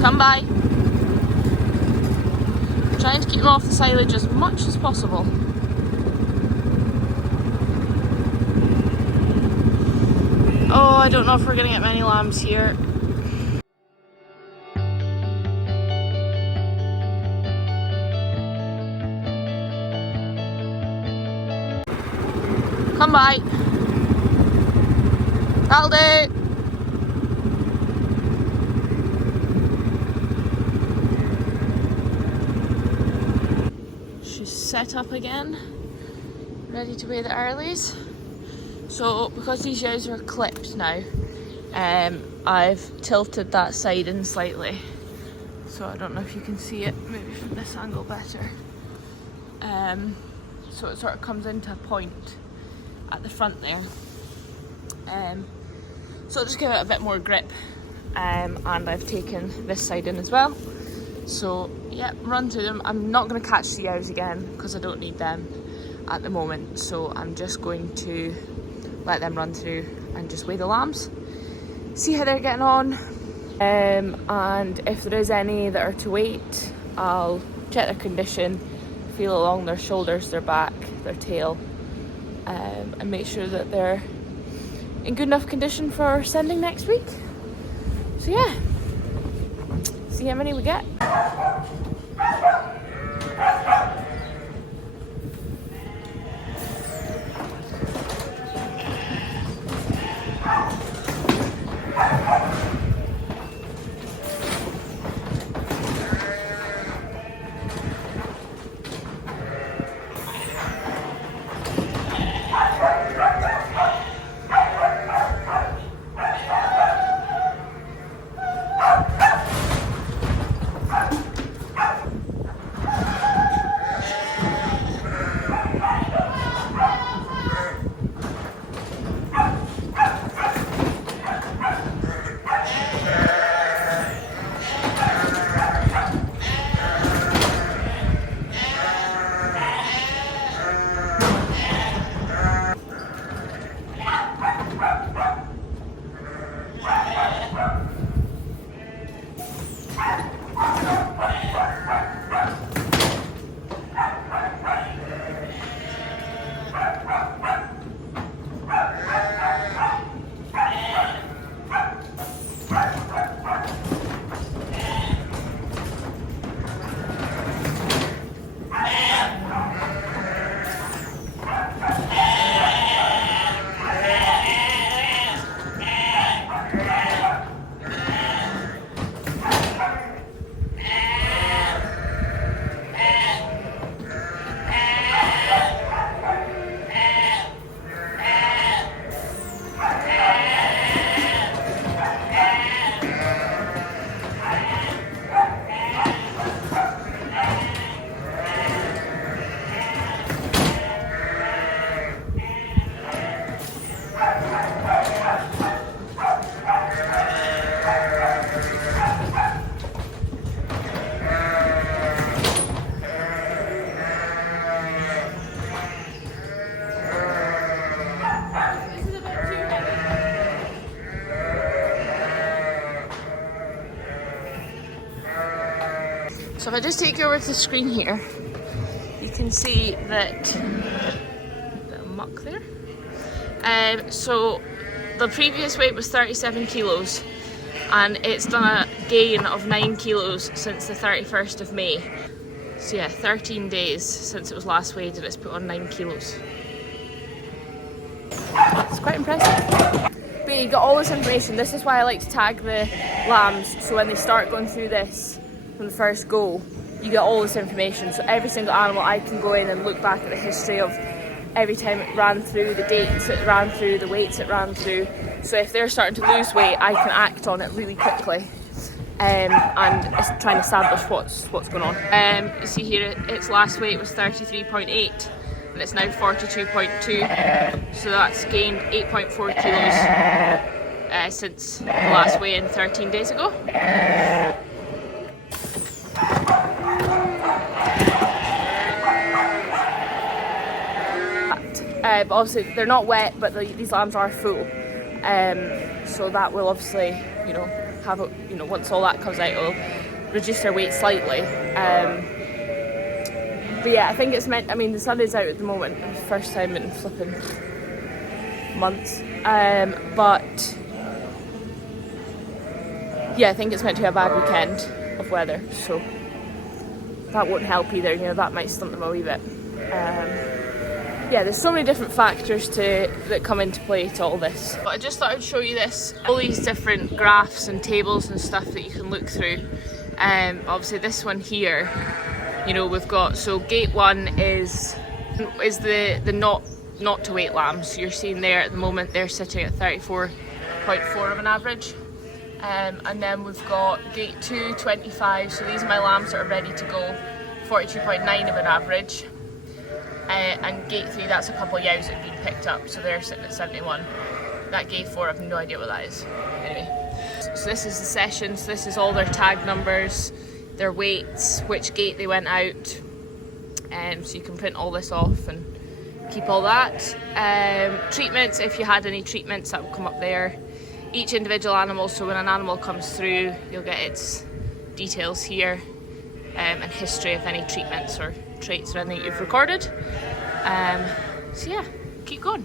Come by. Trying to keep them off the silage as much as possible. Oh, I don't know if we're gonna get many lambs here. Come by. That'll do. She's set up again, ready to weigh the earlies. So because these ewes are clipped now, I've tilted that side in slightly. So I don't know if you can see it, maybe from this angle better. So it sort of comes into a point at the front there. So I'll just give it a bit more grip, and I've taken this side in as well. So yeah, run through them. I'm not going to catch the ewes again because I don't need them at the moment. So I'm just going to let them run through and just weigh the lambs, see how they're getting on. And if there is any that are to weight, I'll check their condition, feel along their shoulders, their back, their tail, and make sure that they're in good enough condition for sending next week. So yeah, see how many we get. So if I just take you over to the screen here, you can see that the muck there. So the previous weight was 37 kilos and it's done a gain of 9 kilos since the 31st of May. So yeah, 13 days since it was last weighed and it's put on 9 kilos. It's quite impressive. But yeah, you got all this information. This is why I like to tag the lambs, so when they start going through this from the first go, you get all this information. So every single animal, I can go in and look back at the history of every time it ran through, the dates it ran through, the weights it ran through. So if they're starting to lose weight, I can act on it really quickly and try and establish what's going on. You see here, its last weight was 33.8 and it's now 42.2. So that's gained 8.4 kilos since the last weigh-in 13 days ago. But obviously they're not wet, but these lambs are full, so that will obviously, you know, have it, you know, once all that comes out, it'll reduce their weight slightly. But yeah, I think it's meant, I mean, the sun is out at the moment, first time in flipping months. But yeah, I think it's meant to be a bad weekend of weather, so that won't help either, you know, that might stunt them a wee bit. Yeah, there's so many different factors that come into play to all this. But I just thought I'd show you this, all these different graphs and tables and stuff that you can look through. Obviously this one here, you know, we've got, so gate 1 is the not to weight lambs. So you're seeing there at the moment they're sitting at 34.4 of an average. And then we've got gate 2, 25, so these are my lambs that are ready to go, 42.9 of an average. And gate 3, that's a couple of yows that have been picked up, so they're sitting at 71. That gate 4, I have no idea what that is. Anyway, so this is the sessions, this is all their tag numbers, their weights, which gate they went out. So you can print all this off and keep all that. Treatments, if you had any treatments, that will come up there. Each individual animal, so when an animal comes through, you'll get its details here, and history of any treatments or traits or anything you've recorded. So yeah, keep going.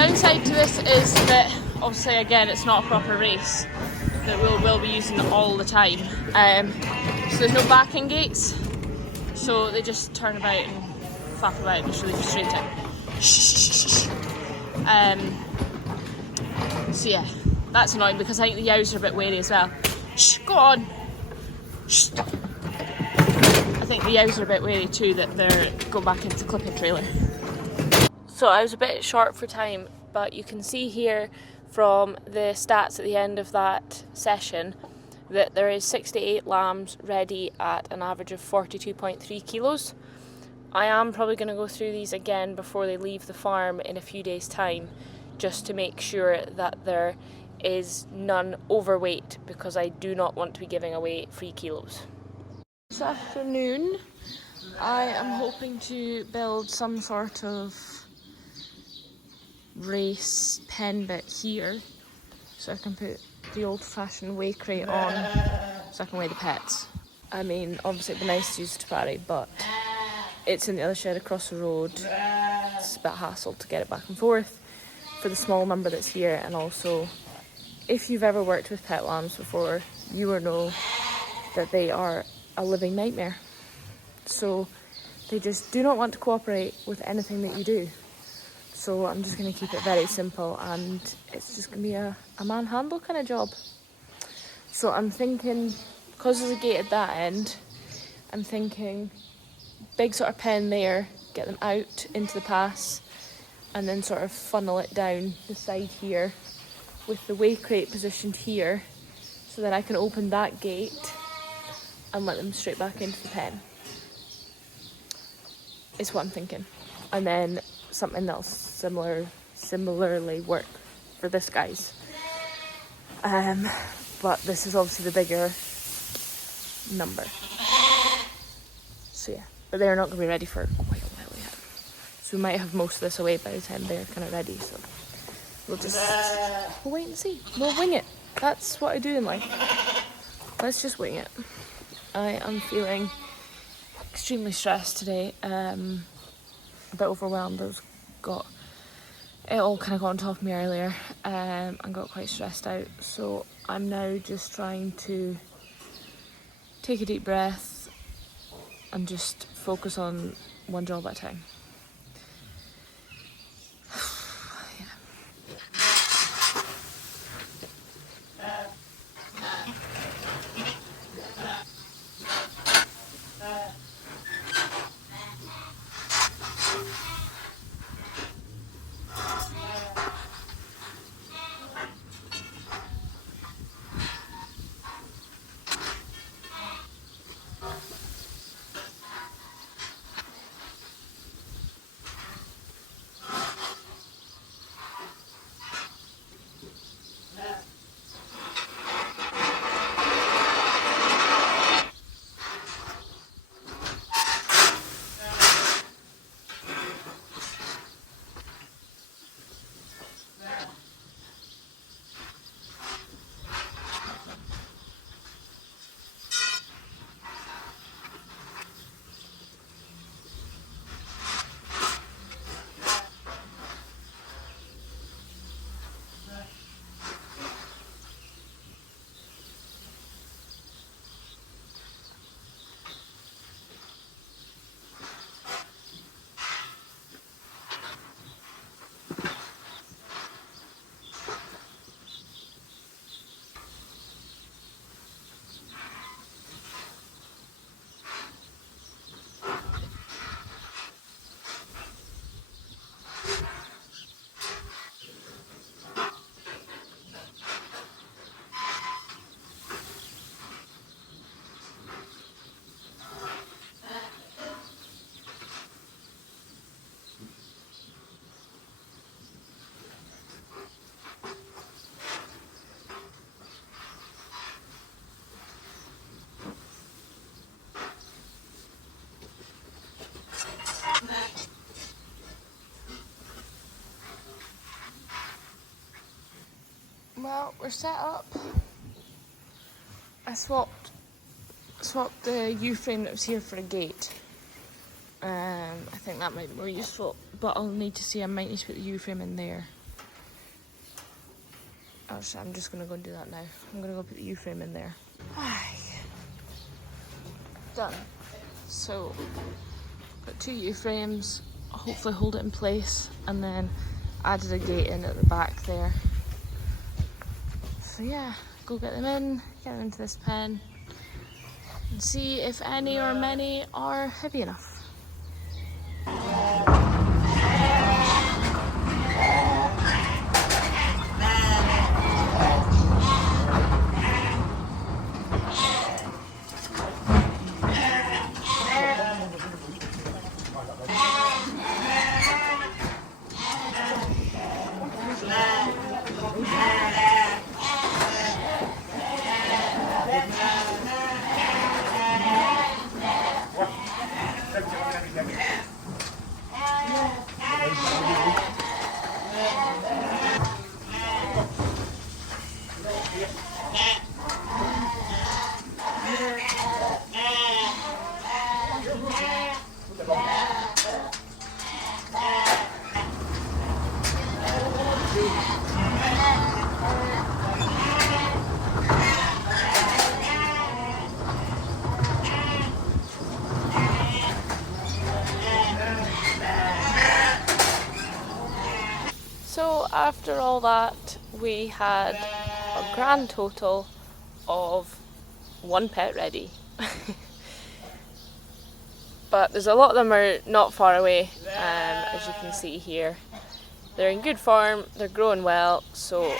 downside to this is that obviously again it's not a proper race that we'll be using all the time. So there's no backing gates, So they just turn about and flap about, and it's really frustrating. So yeah, that's annoying because I think the yows are a bit wary as well. Shh, go on. Shh. I think the yows are a bit wary too, that they're going back into clipping trailer. So I was a bit short for time, but you can see here from the stats at the end of that session that there is 68 lambs ready at an average of 42.3 kilos. I am probably going to go through these again before they leave the farm in a few days' time, just to make sure that there is none overweight, because I do not want to be giving away free kilos. This afternoon I am hoping to build some sort of race pen bit here, so I can put the old-fashioned weigh crate on so I can weigh the pets. I mean, obviously it'd be nice to use the Pari, but it's in the other shed across the road. It's a bit hassle to get it back and forth for the small number that's here, and also if you've ever worked with pet lambs before, you will know that they are a living nightmare. So they just do not want to cooperate with anything that you do. So I'm just going to keep it very simple, and it's just going to be a manhandle kind of job. So I'm thinking, because there's a gate at that end, I'm thinking big sort of pen there, get them out into the pass, and then sort of funnel it down the side here with the weigh crate positioned here, so that I can open that gate and let them straight back into the pen. Is what I'm thinking. And then something else similarly work for this guy's. But this is obviously the bigger number. So yeah, but they're not going to be ready for quite a while yet. So we might have most of this away by the time they're kind of ready. So we'll wait and see. We'll wing it. That's what I do in life. Let's just wing it. I am feeling extremely stressed today. A bit overwhelmed. It all kind of got on top of me earlier, and got quite stressed out. So I'm now just trying to take a deep breath and just focus on one job at a time. Well, we're set up. I swapped the U-frame that was here for a gate. I think that might be more useful, but I'll need to see. I might need to put the U-frame in there. Actually, I'm just going to go and do that now. I'm going to go put the U-frame in there. Done. So got 2 U-frames, hopefully hold it in place, and then added a gate in at the back there. So yeah, go get them in, get them into this pen, and see if any or many are heavy enough. So after all that, we had a grand total of 1 pet ready. But there's a lot of them are not far away, as you can see here. They're in good form, they're growing well, so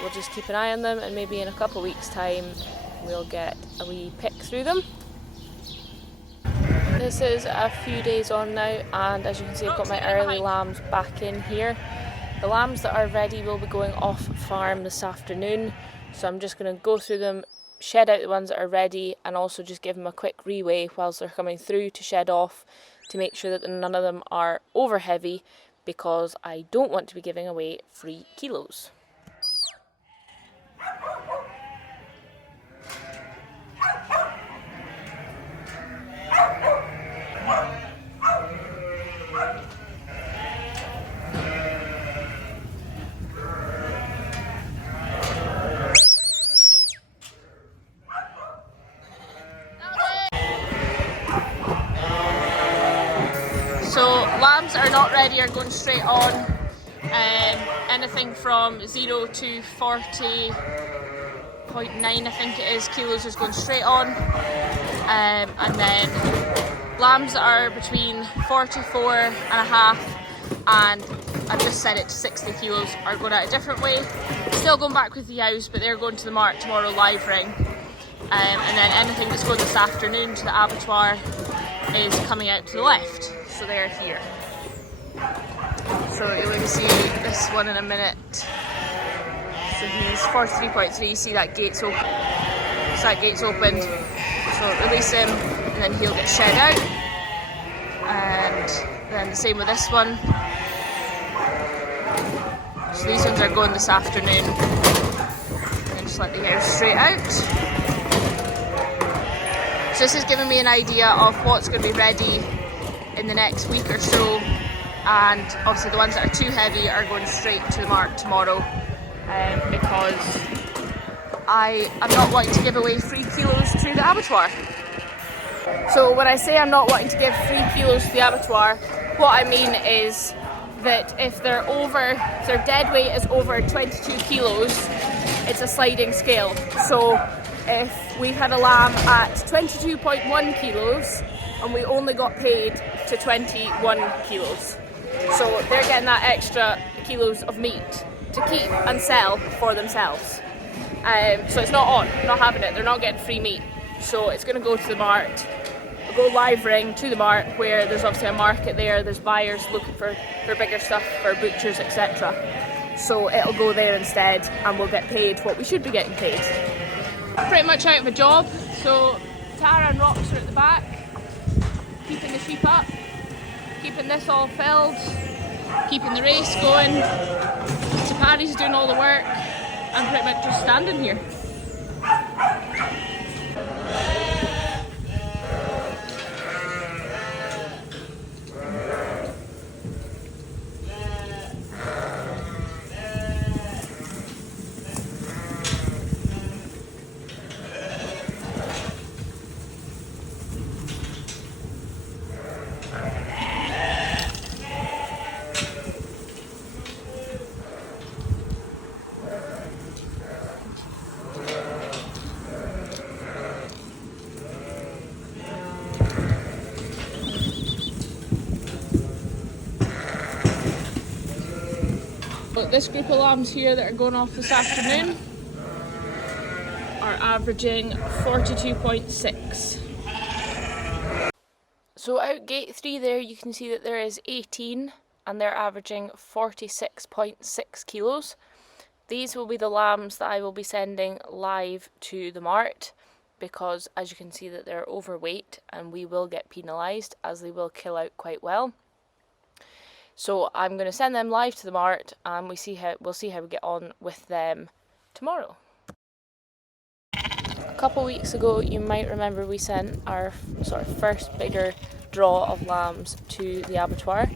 we'll just keep an eye on them, and maybe in a couple of weeks' time we'll get a wee pick through them. This is a few days on now, and as you can see I've got my early lambs back in here. The lambs that are ready will be going off farm this afternoon, so I'm just going to go through them, shed out the ones that are ready, and also just give them a quick reweigh whilst they're coming through to shed off, to make sure that none of them are over heavy, because I don't want to be giving away free kilos. So lambs that are not ready are going straight on. Anything from 0 to 40.9 I think it is kilos is going straight on. And then lambs that are between 44.5 and I've just set it to 60 kilos are going out a different way. Still going back with the yows, but they're going to the market tomorrow live ring. And then anything that's going this afternoon to the abattoir is coming out to the left. So they're here. So you'll see this one in a minute. So he's 43.3, see that gate's open. So that gate's opened. So release him and then he'll get shed out. And then the same with this one. So these ones are going this afternoon. And just let the hair straight out. So this is giving me an idea of what's going to be ready in the next week or so, and obviously the ones that are too heavy are going straight to the market tomorrow, because I am not wanting to give away free kilos to the abattoir. So when I say I'm not wanting to give free kilos to the abattoir, what I mean is that if their dead weight is over 22 kilos, it's a sliding scale. So if we had a lamb at 22.1 kilos and we only got paid to 21 kilos. So they're getting that extra kilos of meat to keep and sell for themselves. So it's not on, not having it, they're not getting free meat. So it's going to go to the mart, go live ring to the mart, where there's obviously a market there, there's buyers looking for bigger stuff, for butchers, etc. So it'll go there instead, and we'll get paid what we should be getting paid. Pretty much out of a job, so Tara and Rox are at the back, keeping the sheep up, keeping this all filled, keeping the race going. So Pari's doing all the work, I'm pretty much just standing here. This group of lambs here that are going off this afternoon are averaging 42.6. So out gate 3 there you can see that there is 18 and they're averaging 46.6 kilos. These will be the lambs that I will be sending live to the mart, because as you can see that they're overweight and we will get penalised as they will kill out quite well. So I'm going to send them live to the mart and we'll see how we get on with them tomorrow. A couple weeks ago you might remember we sent our sort of first bigger draw of lambs to the abattoir.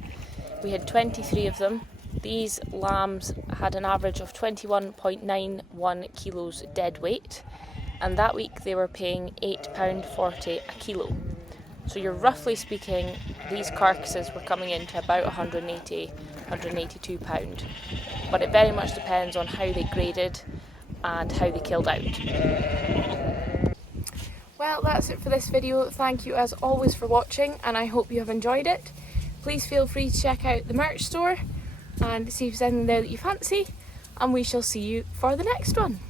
We had 23 of them. These lambs had an average of 21.91 kilos dead weight, and that week they were paying £8.40 a kilo. So you're roughly speaking, these carcasses were coming into about 180, £182, but it very much depends on how they graded and how they killed out. Well, that's it for this video. Thank you as always for watching and I hope you have enjoyed it. Please feel free to check out the merch store and see if there's anything there that you fancy, and we shall see you for the next one.